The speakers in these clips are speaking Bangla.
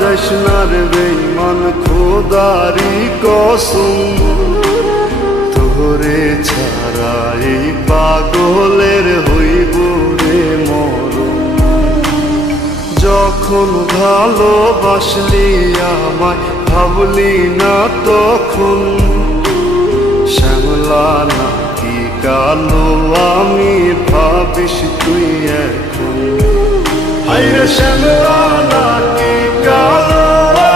যাইস না রে বেঈমান খোদারি কসম, তোরে ছাড়া এই পাগলের হইব রে মরণ। যখন ভালোবাসলি আমায় ভাবলি না তখন, শ্যামলা নাকি কালো আমি ভাবিস তুই এখন। হায়রে শ্যামলা নাকি কালো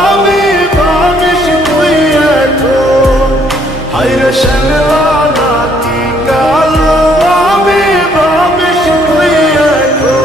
আমি ভাবিস তুই এখন। হায়রে শ্যামলা নাকি কালো আমি ভাবিস তুই এখন।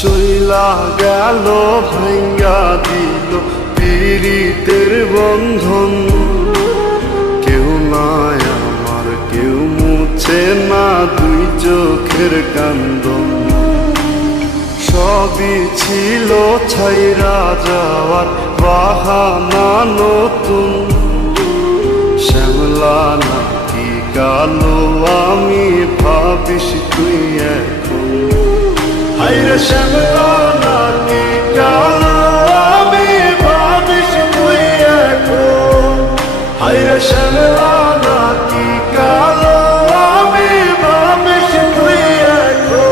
চইলা গেল ভাঙ্গা দিল পীড়িতের বন্ধন, কেউ নাই আমার কেউ মুছে না দুই চোখের কান্দন। সবই ছিল ছাইরা যাওয়ার বাহানা নতুন, শ্যামলা নাকি কালো আমি ভাবিস তুই এখন। হায়রে শ্যামলা নাকি কালো আমি ভাবিস তুই এখন। হায়রে শ্যামলা নাকি কালো আমি ভাবিস তুই এখন।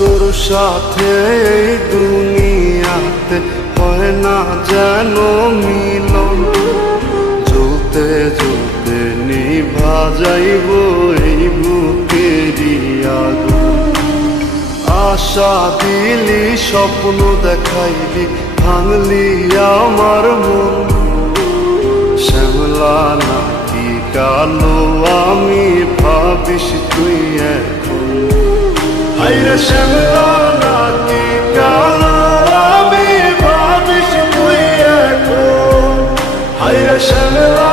তোর সাথে এই দুনিয়াতে হয় না যেন মিলন, জ্বলতে জ্বলতে নিভা যাইব এই বুকেরই আগুন। আশা দিলি স্বপ্ন দেখাইলি ভাঙলি আমার মন, শ্যামলা নাকি কালো আমি ভাবিস তুই এখন। হায়রে শ্যামলা নাকি কালো আমি ভাবিস তুই এখন। হায়রে শ্যামলা